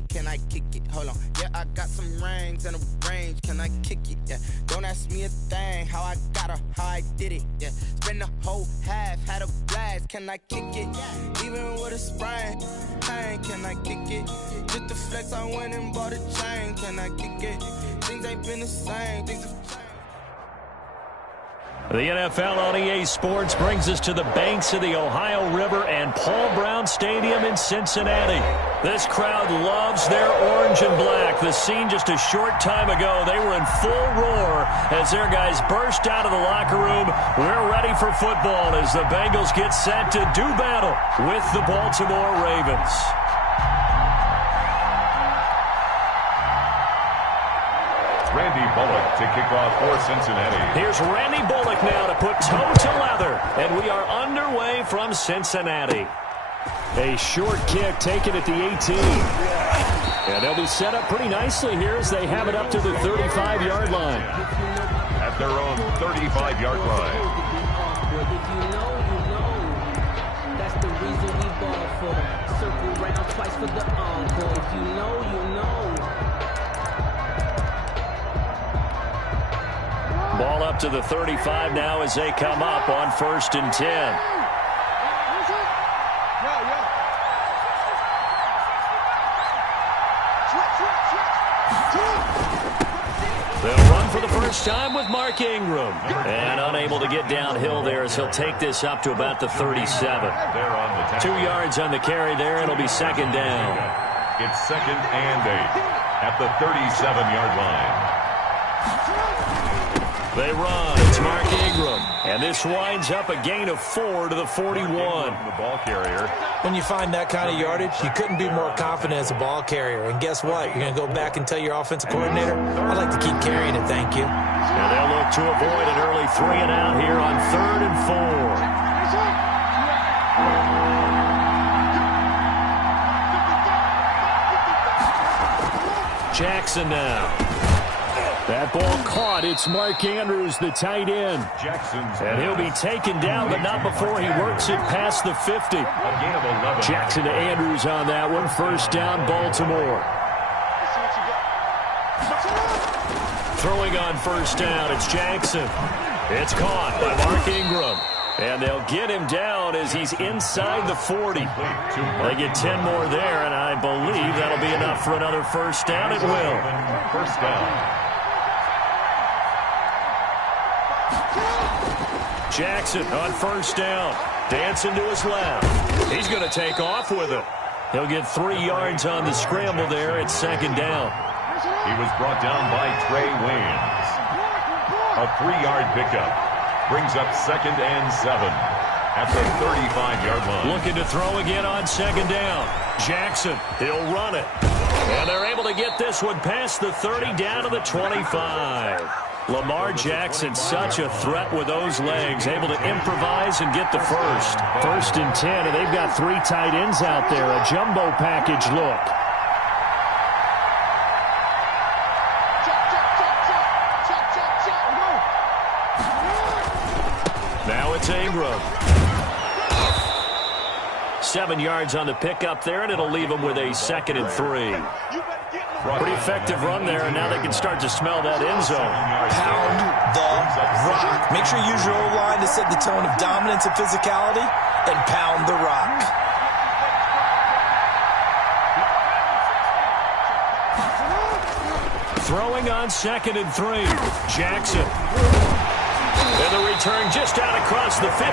it? Can I kick it? Hold on. Yeah, I got some rings and a range. Can I kick it? Yeah. Don't ask me a thing. How I got her, how I did it. Yeah. Spend the whole half, had a blast. Can I kick it? Even with a sprain. Pain, can I kick it? Just the flex, I went and bought a chain. Can I kick it? Things ain't been the same. Things have changed. The NFL on EA Sports brings us to the banks of the Ohio River and Paul Brown Stadium in Cincinnati. This crowd loves their orange and black. The scene just a short time ago, they were in full roar as their guys burst out of the locker room. We're ready for football as the Bengals get set to do battle with the Baltimore Ravens. Randy Bullock to kick off for Cincinnati. Here's Randy Bullock now to put toe to leather. And we are underway from Cincinnati. A short kick taken at the 18. And they'll be set up pretty nicely here as they have it up to the 35-yard line. At their own 35-yard line. If you know, you know. That's the reason we ball for. Circle round twice for the encore. If you know, you know. Ball up to the 35 now as they come up on 1st and 10. They'll run for the first time with Mark Ingram. And unable to get downhill there as he'll take this up to about the 37. 2 yards on the carry there. It'll be 2nd down. It's 2nd and 8 at the 37-yard line. They run. It's Mark Ingram. And this winds up a gain of 4 to the 41. The ball carrier. When you find that kind of yardage, you couldn't be more confident as a ball carrier. And guess what? You're going to go back and tell your offensive coordinator, I'd like to keep carrying it, thank you. And they'll look to avoid an early 3 and out here on 3rd and 4. Jackson now. That ball caught. It's Mark Andrews, the tight end. And he'll be taken down, but not before he works it past the 50. A gain of 11. Jackson to Andrews on that one. 1st down, Baltimore. Throwing on 1st down, it's Jackson. It's caught by Mark Ingram. And they'll get him down as he's inside the 40. They get 10 more there, and I believe that'll be enough for another 1st down. It will. 1st down. Jackson on 1st down. Dancing to his left. He's going to take off with it. He'll get 3 yards on the scramble there. It's 2nd down. He was brought down by Trey Waynes. A 3-yard pickup. Brings up 2nd and 7 at the 35-yard line. Looking to throw again on 2nd down. Jackson, he'll run it. And they're able to get this one past the 30 down to the 25. Lamar Jackson, such a threat with those legs, able to improvise and get the first. 1st and 10, and they've got 3 tight ends out there. A jumbo package look. Now it's Ingram. 7 yards on the pickup there, and it'll leave him with a 2nd and 3. Pretty effective run there, and now they can start to smell that end zone. Pound the rock. Make sure you use your O-line to set the tone of dominance and physicality, and pound the rock. Throwing on 2nd and 3. Jackson. And the return just out across the 15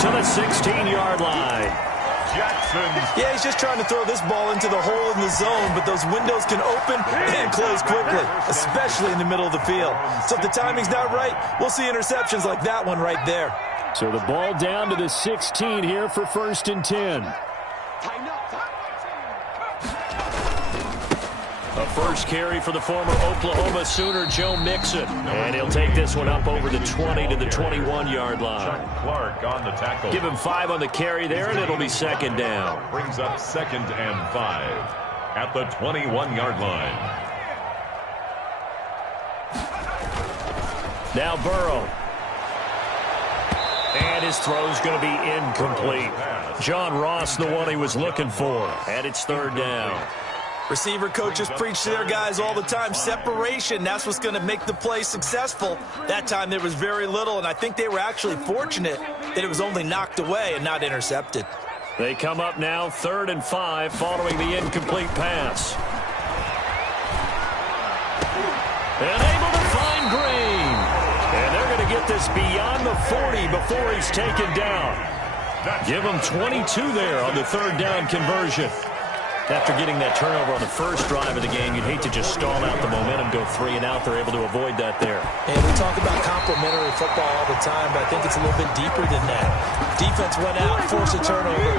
to the 16-yard line. Jackson. Yeah, he's just trying to throw this ball into the hole in the zone, but those windows can open and close quickly, especially in the middle of the field. So if the timing's not right, we'll see interceptions like that one right there. So the ball down to the 16 here for 1st and 10. A first carry for the former Oklahoma Sooner, Joe Mixon. And he'll take this one up over the 20 to the 21-yard line. Chuck Clark on the tackle. Give him 5 on the carry there, and it'll be 2nd down. Brings up 2nd and 5 at the 21-yard line. Now Burrow. And his throw's going to be incomplete. John Ross, the one he was looking for. And it's 3rd down. Receiver coaches preach to their guys all the time. Separation, that's what's going to make the play successful. That time there was very little, and I think they were actually fortunate that it was only knocked away and not intercepted. They come up now 3rd and 5 following the incomplete pass. And able to find Green. And they're going to get this beyond the 40 before he's taken down. Give him 22 there on the 3rd down conversion. After getting that turnover on the first drive of the game, you'd hate to just stall out the momentum, go 3 and out. They're able to avoid that there. And we talk about complementary football all the time, but I think it's a little bit deeper than that. Defense went out, forced a turnover,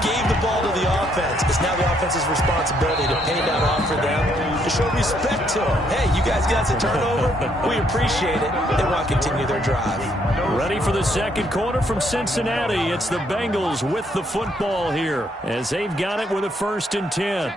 gave the ball to the offense. It's now the offense's responsibility to pay that off for them, to show respect to them. Hey, you guys got the turnover? We appreciate it. They want to continue their drive. Ready for the second quarter from Cincinnati. It's the Bengals with the football here as they've got it with a 1st and 10.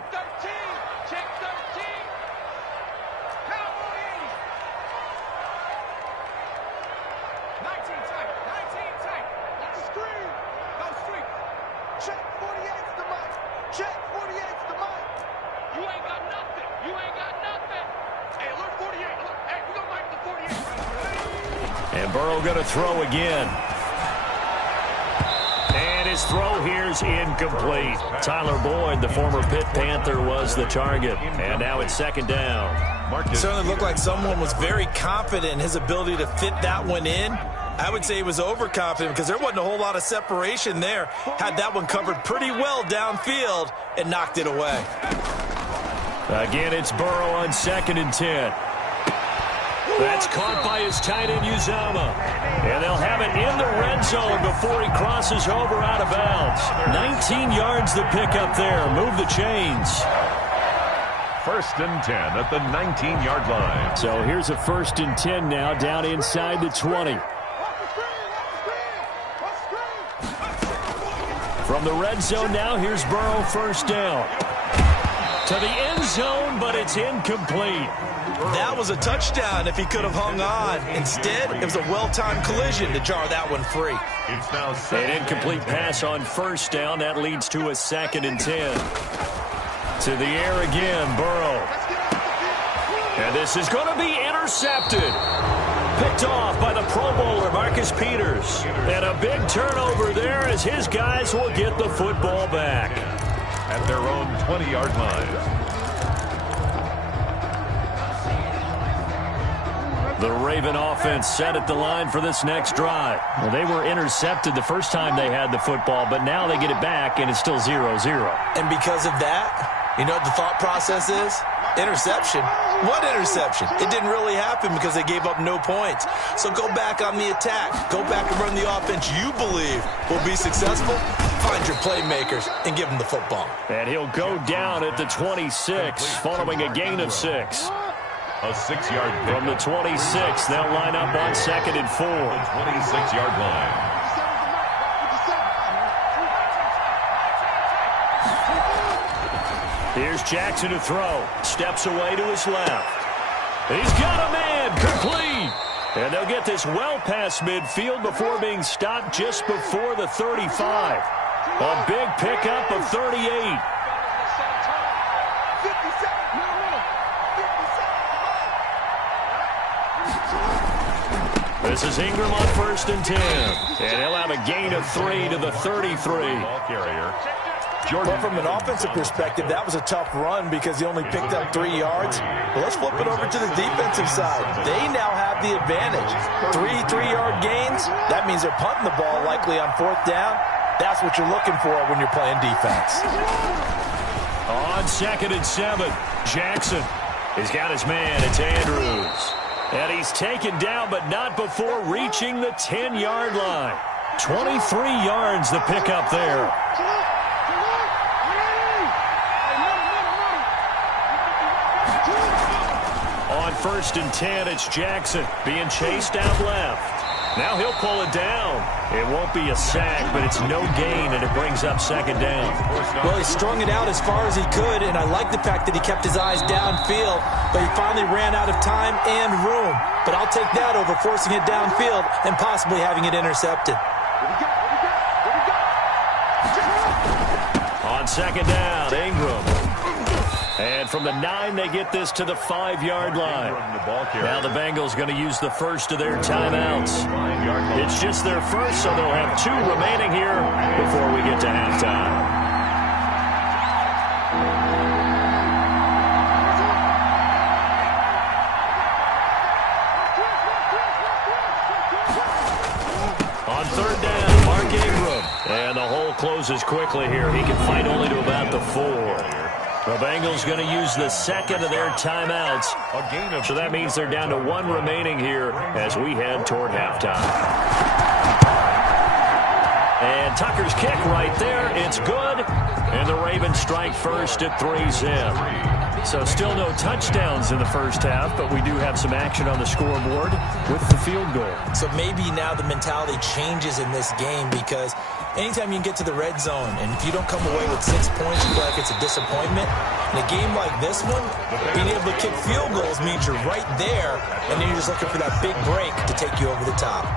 And Burrow going to throw again. And his throw here's incomplete. Tyler Boyd, the former Pitt Panther, was the target. And now it's 2nd down. It certainly looked like someone was very confident in his ability to fit that one in. I would say he was overconfident because there wasn't a whole lot of separation there. Had that one covered pretty well downfield and knocked it away. Again, it's Burrow on 2nd and 10. That's caught by his tight end, Uzama. And they'll have it in the red zone before he crosses over out of bounds. 19 yards to pick up there. Move the chains. 1st and 10 at the 19-yard line. So here's a 1st and 10 now down inside the 20. From the red zone now, here's Burrow 1st down. To the end zone, but it's incomplete. That was a touchdown if he could have hung on. Instead, it was a well-timed collision to jar that one free. It's now an incomplete pass on 1st down. That leads to a 2nd and 10. To the air again, Burrow. And this is going to be intercepted. Picked off by the Pro Bowler, Marcus Peters. And a big turnover there as his guys will get the football back. At their own 20-yard line. The Raven offense set at the line for this next drive. Well, they were intercepted the first time they had the football, but now they get it back, and it's still 0-0. And because of that, you know what the thought process is? Interception. What interception? It didn't really happen because they gave up no points. So go back on the attack. Go back and run the offense you believe will be successful. Find your playmakers and give them the football. And he'll go down at the 26 following a gain of 6. A 6-yard from the 26. They'll line up on 2nd and 4. The 26-yard line. Here's Jackson to throw. Steps away to his left. He's got a man. Complete. And they'll get this well past midfield before being stopped just before the 35. A big pickup of 38. This is Ingram on 1st and 10. And he'll have a gain of 3 to the 33. Ball carrier. Well, from an offensive perspective, that was a tough run because he only picked up 3 yards. But let's flip it over to the defensive side. They now have the advantage. 3-3-yard gains. That means they're punting the ball likely on 4th down. That's what you're looking for when you're playing defense. On 2nd and 7, Jackson. He's got his man. It's Andrews. And he's taken down, but not before reaching the 10-yard line. 23 yards to pick up there. On 1st and 10, it's Jackson being chased out left. Now he'll pull it down. It won't be a sack, but it's no gain, and it brings up 2nd down. Well, he strung it out as far as he could, and I like the fact that he kept his eyes downfield, but he finally ran out of time and room. But I'll take that over forcing it downfield and possibly having it intercepted. On 2nd down, Ingram. And from the 9, they get this to the 5-yard line. Now the Bengals going to use the first of their timeouts. It's just their first, so they'll have 2 remaining here before we get to halftime. On 3rd down, Mark Ingram. And the hole closes quickly here. He can fight only to about the 4. The Bengals going to use the second of their timeouts. So that means they're down to 1 remaining here as we head toward halftime. And Tucker's kick right there. It's good. And the Ravens strike first at 3-zip. So still no touchdowns in the first half, but we do have some action on the scoreboard with the field goal. So maybe now the mentality changes in this game because anytime you get to the red zone and if you don't come away with 6 points, you feel like it's a disappointment. In a game like this one, being able to kick field goals means you're right there, and then you're just looking for that big break to take you over the top.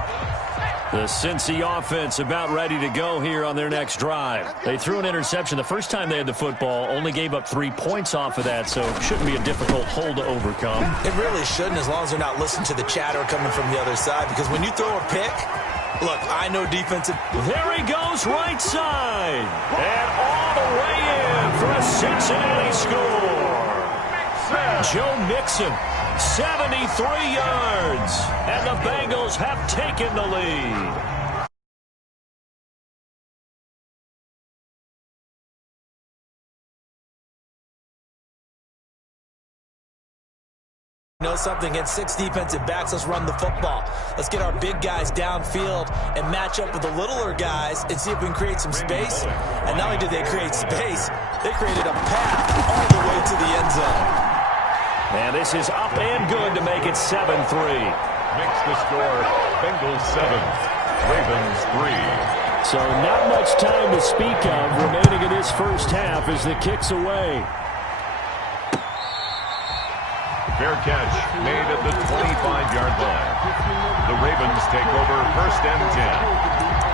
The Cincy offense about ready to go here on their next drive. They threw an interception the first time they had the football, only gave up 3 points off of that, so it shouldn't be a difficult hole to overcome. It really shouldn't, as long as they're not listening to the chatter coming from the other side, because when you throw a pick, look, I know defensive. There he goes, right side. And all the way in for a Cincinnati score. Joe Mixon, 73 yards. And the Bengals have taken the lead. Know something, against 6 defensive backs, let's run the football. Let's get our big guys downfield and match up with the littler guys and see if we can create some space. And not only did they create space, they created a path all the way to the end zone. And this is up and good to make it 7-3. Makes the score Bengals 7, Ravens 3. So not much time to speak of remaining in this first half as the kick's away. Fair catch made at the 25-yard line. The Ravens take over 1st and 10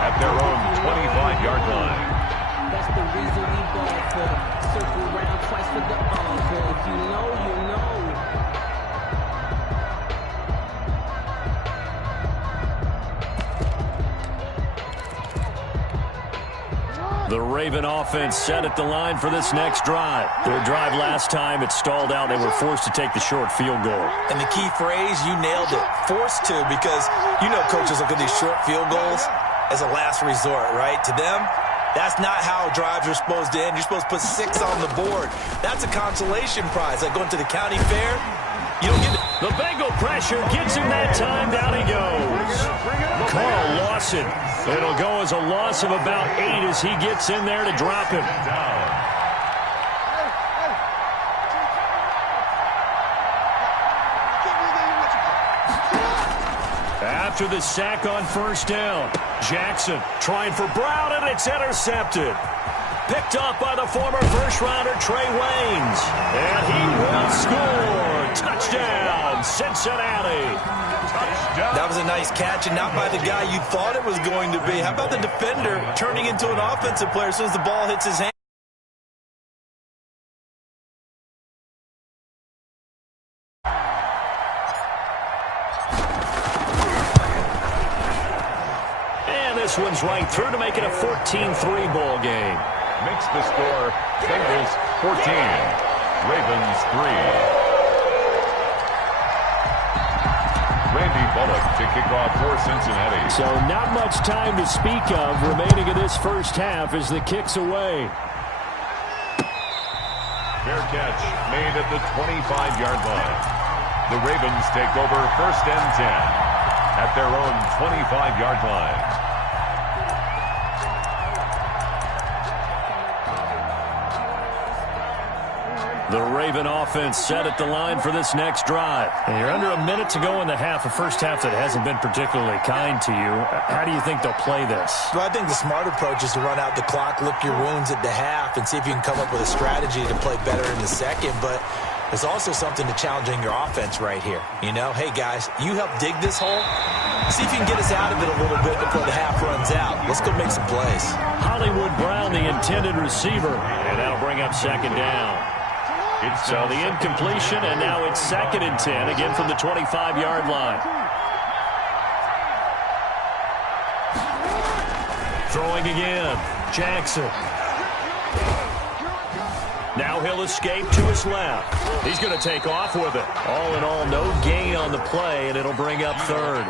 at their own 25-yard line. That's the reason we ball for. Circle round twice for the encore. If you know, you know. The Raven offense set at the line for this next drive. Their drive last time, it stalled out. They were forced to take the short field goal. And the key phrase, you nailed it, forced to, because you know coaches look at these short field goals as a last resort, right? To them, that's not how drives are supposed to end. You're supposed to put 6 on the board. That's a consolation prize, like going to the county fair. You don't get it. The Bengal pressure gets him that time. Down he goes. Carl Lawson. It'll go as a loss of about 8 as he gets in there to drop him. After the sack on 1st down, Jackson trying for Brown, and it's intercepted. Picked up by the former first-rounder Trey Waynes. And he will score. Touchdown, Cincinnati. Touchdown. That was a nice catch, and not by the guy you thought it was going to be. How about the defender turning into an offensive player as soon as the ball hits his hand? And this one's right through to make it a 14-3 ball game. Makes the score Bengals 14, Ravens 3. Randy Bullock to kick off for Cincinnati. So not much time to speak of remaining in this first half as the kick's away. Fair catch made at the 25-yard line. The Ravens take over 1st and 10 at their own 25-yard line. The Raven offense set at the line for this next drive. And you're under a minute to go in the half, a first half that hasn't been particularly kind to you. How do you think they'll play this? Well, I think the smart approach is to run out the clock, lick your wounds at the half, and see if you can come up with a strategy to play better in the second. But there's also something to challenging your offense right here. You know, hey, guys, you help dig this hole. See if you can get us out of it a little bit before the half runs out. Let's go make some plays. Hollywood Brown, the intended receiver, and that'll bring up 2nd down. So the incompletion, and now it's 2nd and 10, again from the 25-yard line. Throwing again, Jackson. Now he'll escape to his left. He's going to take off with it. All in all, no gain on the play, and it'll bring up 3rd.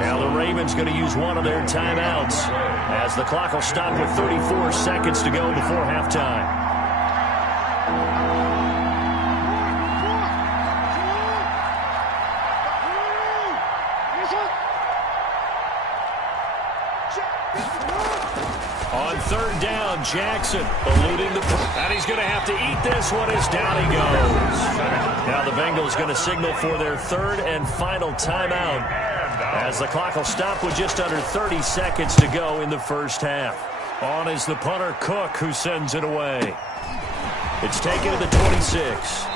Now the Ravens going to use one of their timeouts as the clock will stop with 34 seconds to go before halftime. On 3rd down, Jackson eluding the... And he's going to have to eat this one as down he goes. Now the Bengals going to signal for their 3rd and final timeout as the clock will stop with just under 30 seconds to go in the first half. On is the punter, Cook, who sends it away. It's taken to the 26.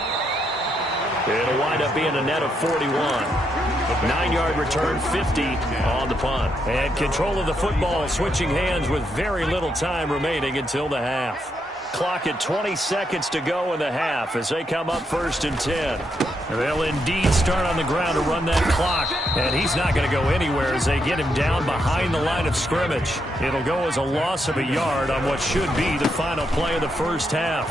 It'll wind up being a net of 41. 9-yard return, 50 on the punt. And control of the football switching hands with very little time remaining until the half. Clock at 20 seconds to go in the half as they come up 1st and 10. They'll indeed start on the ground to run that clock. And he's not going to go anywhere as they get him down behind the line of scrimmage. It'll go as a loss of a yard on what should be the final play of the first half.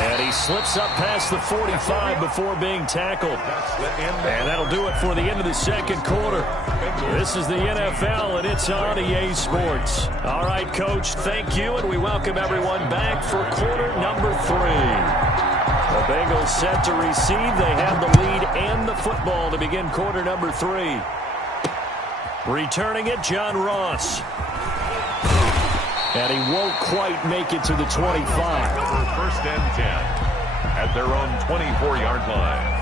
And he slips up past the 45 before being tackled. And that'll do it for the end of the second quarter. This is the NFL, and it's on EA Sports. All right, Coach, thank you, and we welcome everyone back for quarter number 3. The Bengals set to receive. They have the lead and the football to begin quarter number 3. Returning it, John Ross. And he won't quite make it to the 25. 1st and 10 at their own 24-yard line.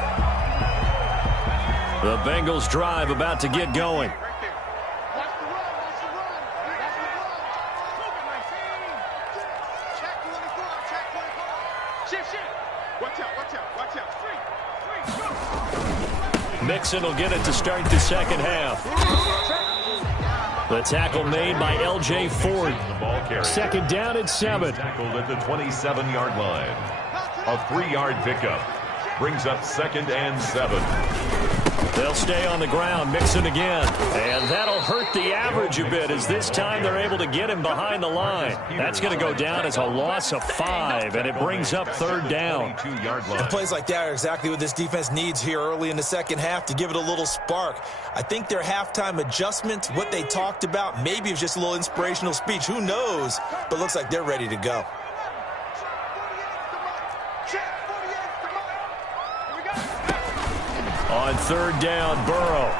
The Bengals drive about to get going. Mixon will get it to start the second half. The tackle made by L.J. Ford. 2nd down and 7. Tackled at the 27-yard line. A 3-yard pickup brings up 2nd and 7. They'll stay on the ground, Mixon again. And that'll hurt the average a bit as this time they're able to get him behind the line. That's going to go down as a loss of 5, and it brings up 3rd down. And plays like that are exactly what this defense needs here early in the second half to give it a little spark. I think their halftime adjustment, what they talked about, maybe it was just a little inspirational speech. Who knows? But looks like they're ready to go. On 3rd down, Burrow.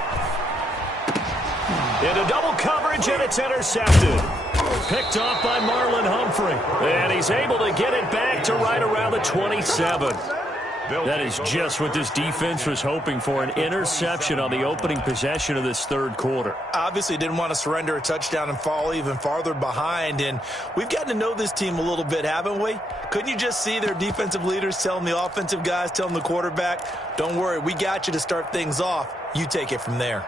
Into double coverage, and it's intercepted. Picked off by Marlon Humphrey. And he's able to get it back to right around the 27. That is just what this defense was hoping for, an interception on the opening possession of this 3rd quarter. Obviously didn't want to surrender a touchdown and fall even farther behind, and we've gotten to know this team a little bit, haven't we? Couldn't you just see their defensive leaders telling the offensive guys, telling the quarterback, don't worry, we got you to start things off. You take it from there.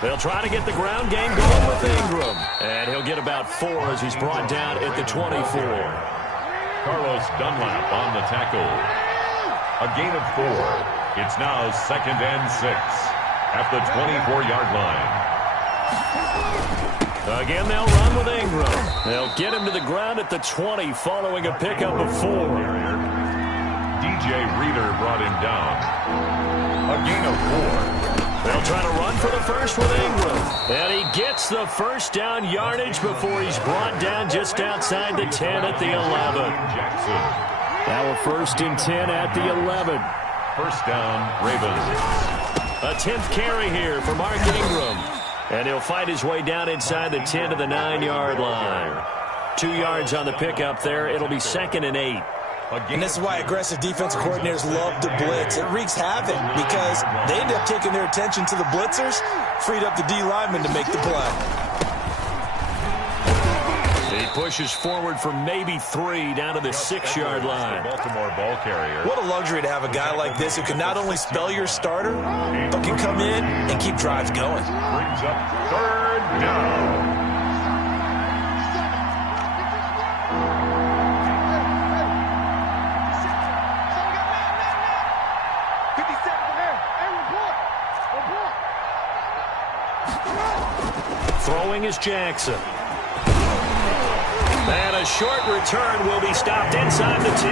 They'll try to get the ground game going with Ingram. And he'll get about 4 as he's brought down at the 24. Carlos Dunlap on the tackle. A gain of 4. It's now 2nd and 6 at the 24-yard line. Again, they'll run with Ingram. They'll get him to the ground at the 20 following a pickup of 4. DJ Reader brought him down. A gain of 4. They'll try to run for the first with Ingram. And he gets the first down yardage before he's brought down just outside the 10 at the 11. Jackson. Now a 1st and 10 at the 11. 1st down, Ravens. A 10th carry here for Mark Ingram. And he'll fight his way down inside the 10 to the 9-yard line. 2 yards on the pickup there. It'll be 2nd and 8. And this is why aggressive defensive coordinators love to blitz. It wreaks havoc because they end up taking their attention to the blitzers, freed up the D lineman to make the play. He pushes forward for maybe 3 down to the 6-yard line. Baltimore ball carrier. What a luxury to have a guy like this who can not only spell your starter, but can come in and keep drives going. Brings up 3rd down. Throwing is Jackson. And a short return will be stopped inside the 10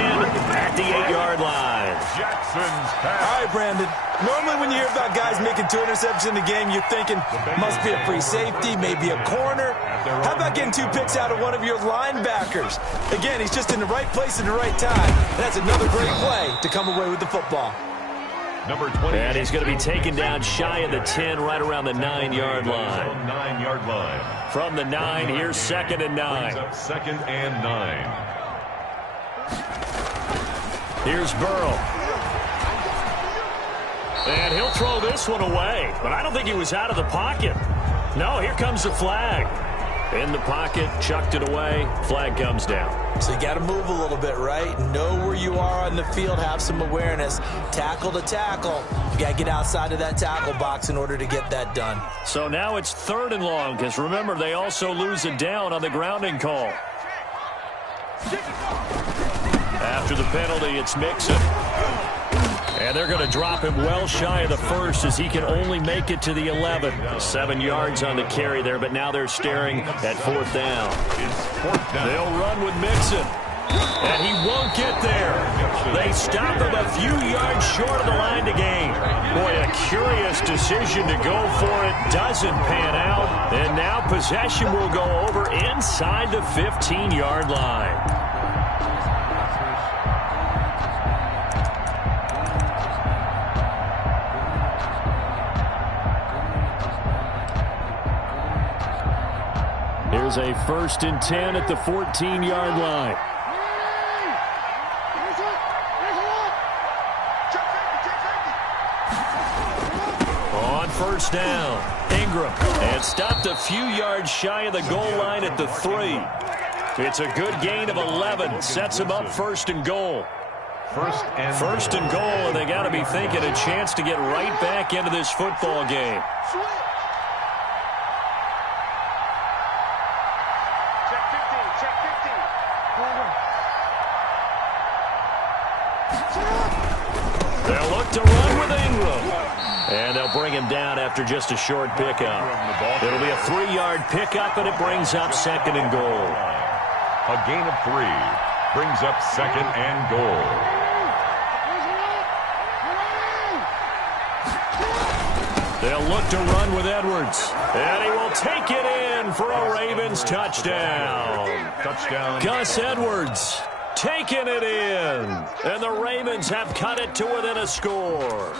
at the 8-yard line. Jackson's pass. All right, Brandon. Normally when you hear about guys making 2 interceptions in the game, you're thinking, must be a free safety, maybe a corner. How about getting 2 picks out of one of your linebackers? Again, he's just in the right place at the right time. That's another great play to come away with the football. Number 20. And he's going to be taken down shy of the 10, right around the 9-yard line. 9-yard line. From the 9, here's 2nd and 9. Brings up 2nd and 9. Here's Burrow. And he'll throw this one away. But I don't think he was out of the pocket. No, here comes the flag. In the pocket, chucked it away. Flag comes down. So you got to move a little bit, right? Know where you are on the field, have some awareness. Tackle to tackle. You got to get outside of that tackle box in order to get that done. So now it's 3rd and long, because remember, they also lose a down on the grounding call. After the penalty, it's Mixon. And they're going to drop him well shy of the 1st as he can only make it to the 11. 7 yards on the carry there, but now they're staring at 4th down. They'll run with Mixon. And he won't get there. They stop him a few yards short of the line to gain. Boy, a curious decision to go for it. Doesn't pan out. And now possession will go over inside the 15-yard line. Here's a 1st and 10 at the 14-yard line. On 1st down, Ingram. And stopped a few yards shy of the goal line at the 3. It's a good gain of 11. Sets him up 1st and goal. First and goal, and they got to be thinking a chance to get right back into this football game. They'll look to run with Ingram. And they'll bring him down after just a short pickup. It'll be a 3-yard pickup, and it brings up 2nd and goal. A gain of 3 brings up 2nd and goal. They'll look to run with Edwards. And he will take it in for a Ravens touchdown. Gus Edwards taking it in. And the Ravens have cut it to within a score.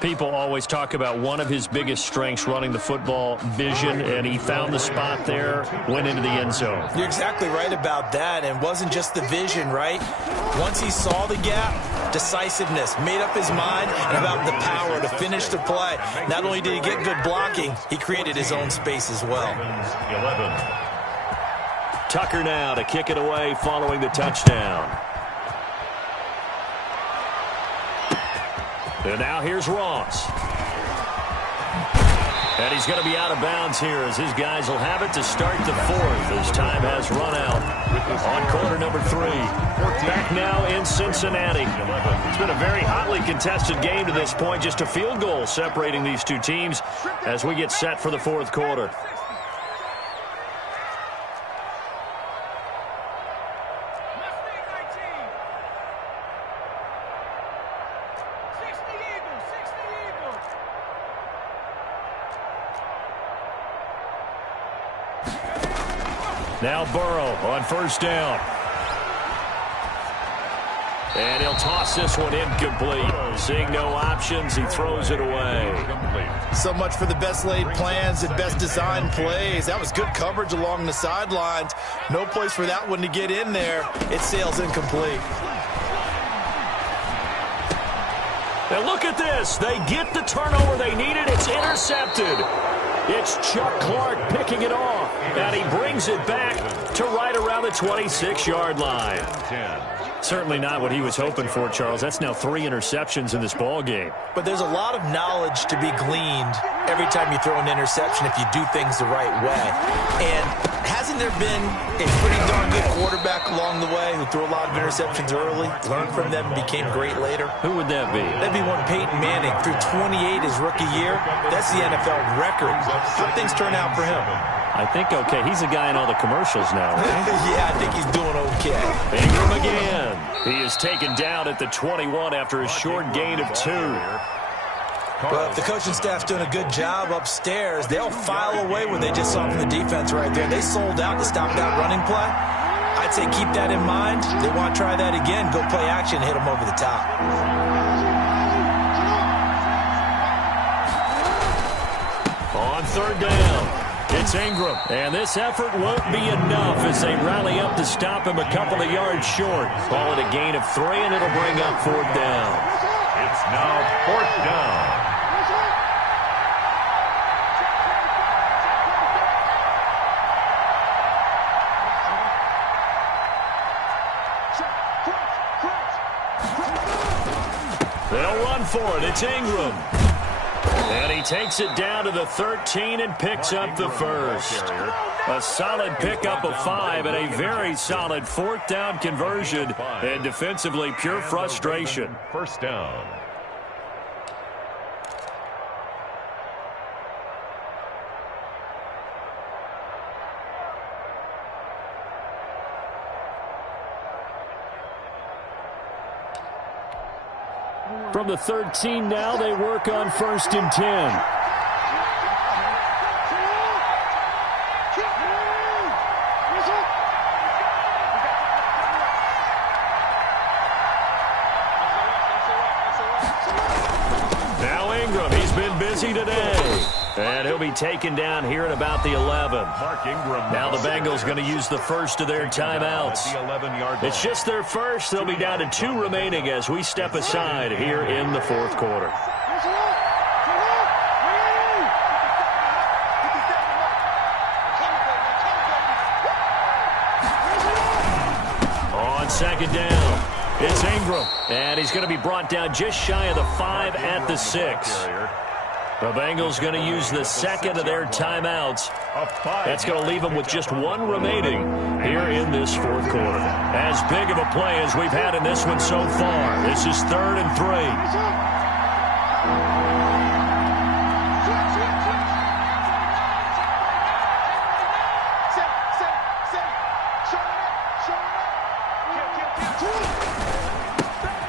People always talk about one of his biggest strengths, running the football, vision, and he found the spot there, went into the end zone. You're exactly right about that, and it wasn't just the vision, right? Once he saw the gap, decisiveness, made up his mind, and about the power to finish the play. Not only did he get good blocking, he created his own space as well. 11. Tucker now to kick it away following the touchdown. And now here's Ross. And he's going to be out of bounds here as his guys will have it to start the 4th as time has run out on quarter number 3. Back now in Cincinnati. It's been a very hotly contested game to this point. Just a field goal separating these two teams as we get set for the 4th quarter. Now Burrow on 1st down. And he'll toss this one incomplete. Seeing no options, he throws it away. So much for the best laid plans and best designed plays. That was good coverage along the sidelines. No place for that one to get in there. It sails incomplete. Now look at this. They get the turnover they needed. It's intercepted. It's Chuck Clark picking it off, and he brings it back to right around the 26-yard line. Certainly not what he was hoping for, Charles. That's now 3 interceptions in this ball game. But there's a lot of knowledge to be gleaned every time you throw an interception if you do things the right way. And hasn't there been a pretty darn good quarterback along the way who threw a lot of interceptions early, learned from them, and became great later? Who would that be? That'd be one Peyton Manning. Threw 28 his rookie year. That's the NFL record. How'd things turn out for him? I think okay. He's a guy in all the commercials now. Yeah, I think he's doing okay. Ingram again. He is taken down at the 21 after a short gain of 2. Well, if the coaching staff's doing a good job upstairs, they'll file away what they just saw from the defense right there. They sold out to stop that running play. I'd say keep that in mind. They want to try that again. Go play action, hit them over the top. On 3rd down. It's Ingram, and this effort won't be enough as they rally up to stop him a couple of yards short. Call it a gain of 3, and it'll bring up 4th down. It's now 4th down. They'll run for it. It's Ingram. And he takes it down to the 13 and picks up the first. A solid pickup of 5 and a very solid 4th down conversion. And defensively, pure frustration. 1st down. From the 13 now, they work on 1st and 10. Now Ingram, he's been busy today. And he'll be taken down here at about the 11. Mark Ingram. Now the Bengals going to use the first of their timeouts. It's just their first. They'll be down to 2 remaining as we step aside here in the 4th quarter. On 2nd down, it's Ingram. And he's going to be brought down just shy of the 5 at the 6. The Bengals going to use the 2nd of their timeouts. That's going to leave them with just 1 remaining here in this 4th quarter. As big of a play as we've had in this one so far. This is 3rd and 3.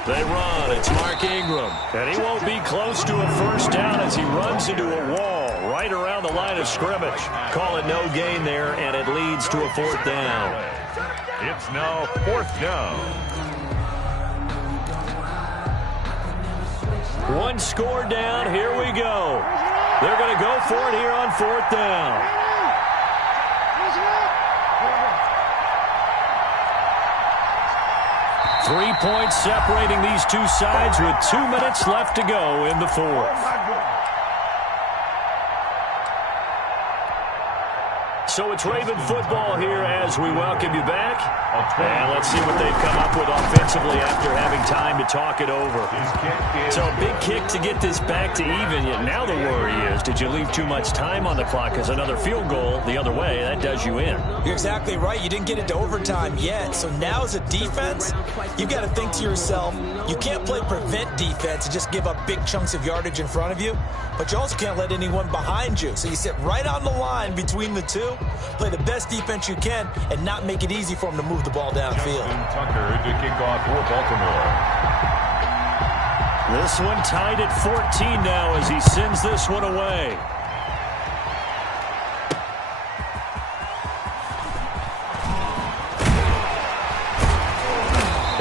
They run. It's Mark Ingram. And he won't be close to a 1st down as he runs into a wall right around the line of scrimmage. Call it no gain there, and it leads to a 4th down. It's now 4th down. 1 score down. Here we go. They're going to go for it here on 4th down. 3 points separating these two sides with 2 minutes left to go in the 4th. So it's Raven football here as we welcome you back. And let's see what they've come up with offensively after having time to talk it over. So a big kick to get this back to even. Yet now the worry is, did you leave too much time on the clock? Because another field goal the other way, that does you in. You're exactly right. You didn't get it to overtime yet. So now as a defense, you've got to think to yourself, you can't play prevent defense and just give up big chunks of yardage in front of you. But you also can't let anyone behind you. So you sit right on the line between the two, play the best defense you can, and not make it easy for them to move the ball downfield. Tucker to kick off for Baltimore. This one tied at 14 now as he sends this one away.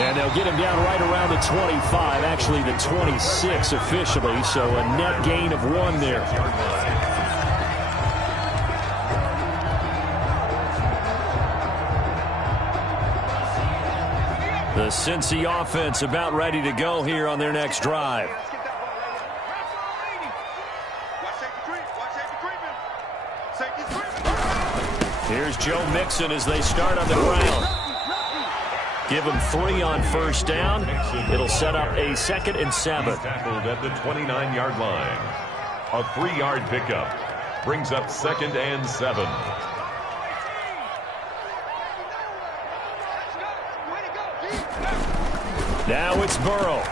And they'll get him down right around the 25, actually the 26 officially, so a net gain of 1 there. The Cincy offense about ready to go here on their next drive. Here's Joe Mixon as they start on the ground. Give him 3 on first down. It'll set up a 2nd and 7. He's tackled at the 29-yard line. A 3-yard pickup brings up 2nd and 7. Now it's Burrow.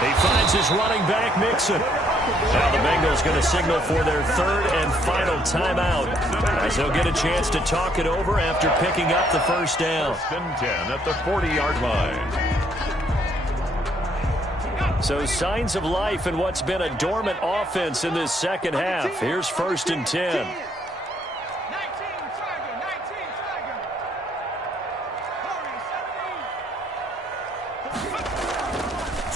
He finds his running back, Mixon. Now the Bengals going to signal for their 3rd and final timeout, as they'll get a chance to talk it over after picking up the first down. 1st and 10 at the 40-yard line. So signs of life in what's been a dormant offense in this second half. Here's 1st and 10.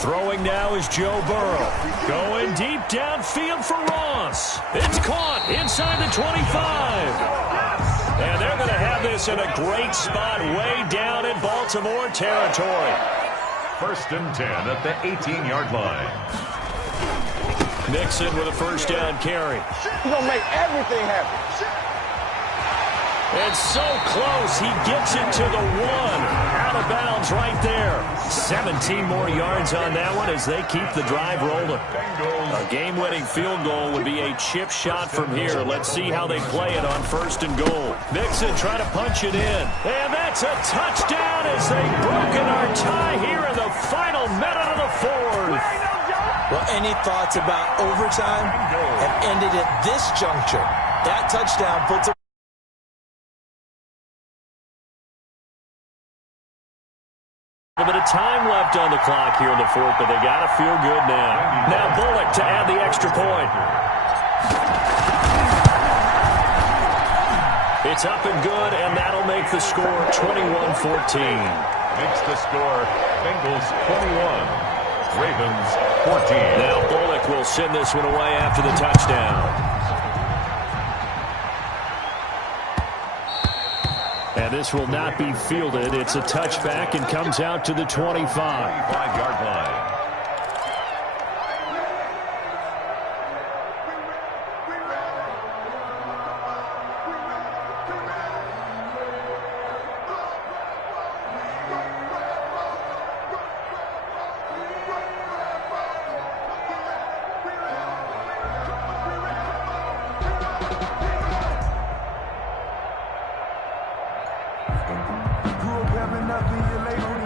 Throwing now is Joe Burrow. Going deep downfield for Ross. It's caught inside the 25. And they're going to have this in a great spot way down in Baltimore territory. 1st and 10 at the 18-yard line. Mixon with a first down carry. He's going to make everything happen. And so close, he gets it to the 1. Out of bounds right there. 17 more yards on that one as they keep the drive rolling. A game-winning field goal would be a chip shot from here. Let's see how they play it on 1st and goal. Mixon trying to punch it in. And that's a touchdown as they've broken our tie here in the final minute of the 4th. Well, any thoughts about overtime have ended at this juncture. That touchdown puts a A bit of time left on the clock here in the 4th, but they got to feel good now. Now Bullock to add the extra point. It's up and good, and that'll make the score 21-14. Makes the score Bengals 21, Ravens 14. Now Bullock will send this one away after the touchdown. And this will not be fielded. It's a touchback and comes out to the 25. 25-yard line.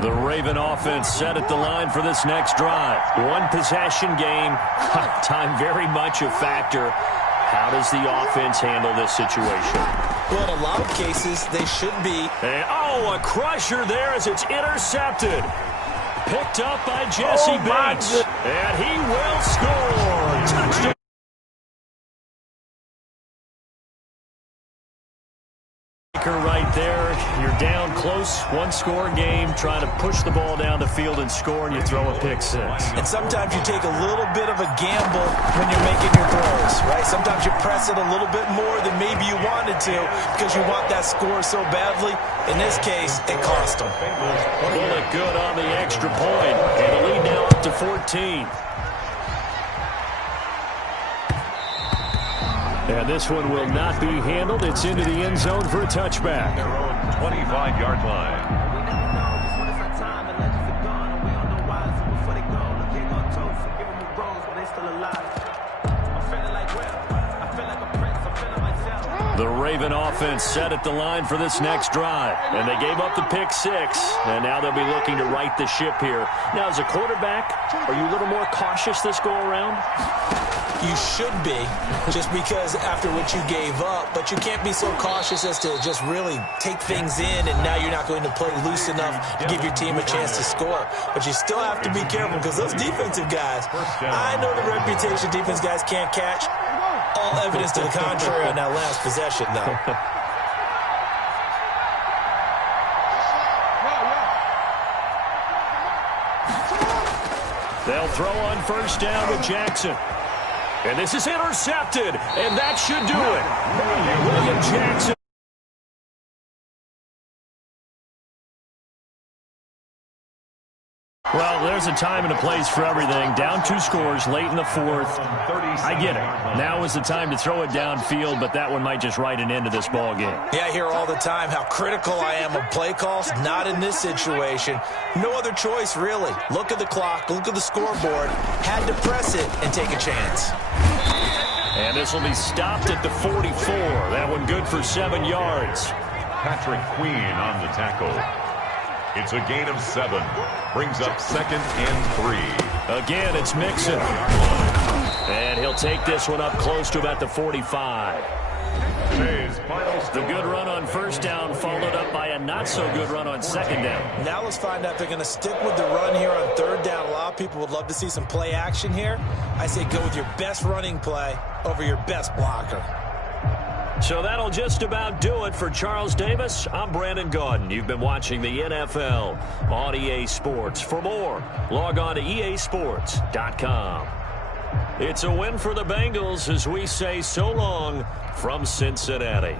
The Raven offense set at the line for this next drive. One possession game. Time very much a factor. How does the offense handle this situation? Well, in a lot of cases, they should be. And, a crusher there as it's intercepted. Picked up by Jesse Bates. And he will score. Touchdown. Right there, you're down close, one-score game, trying to push the ball down the field and score, and you throw a pick six. And sometimes you take a little bit of a gamble when you're making your throws, right? Sometimes you press it a little bit more than maybe you wanted to because you want that score so badly. In this case, it cost them. Bullock good on the extra point, and the lead now up to 14. And this one will not be handled. It's into the end zone for a touchback. Their own 25-yard line. The Raven offense set at the line for this next drive. And they gave up the pick six. And now they'll be looking to right the ship here. Now, as a quarterback, are you a little more cautious this go-around? You should be, just because after what you gave up, but you can't be so cautious as to just really take things in, and now you're not going to play loose enough to give your team a chance to score. But you still have to be careful because those defensive guys, I know the reputation defense guys can't catch. All evidence to the contrary on that last possession, though. They'll throw on first down with Jackson. And this is intercepted, and that should do it. William Jackson. Well, there's a time and a place for everything. Down 2 scores late in the fourth. I get it. Now is the time to throw it downfield, but that one might just write an end to this ball game. Yeah, I hear all the time how critical I am of play calls. Not in this situation. No other choice, really. Look at the clock. Look at the scoreboard. Had to press it and take a chance. And this will be stopped at the 44. That one good for 7 yards. Patrick Queen on the tackle. It's a gain of 7. Brings up 2nd and 3. Again, it's Mixon. And he'll take this one up close to about the 45. Today's final The good run on first down followed up by a not-so-good run on second down. Now let's find out if they're going to stick with the run here on third down. A lot of people would love to see some play action here. I say go with your best running play over your best blocker. So that'll just about do it for Charles Davis. I'm Brandon Gaudin. You've been watching the NFL on EA Sports. For more, log on to easports.com. It's a win for the Bengals as we say so long from Cincinnati.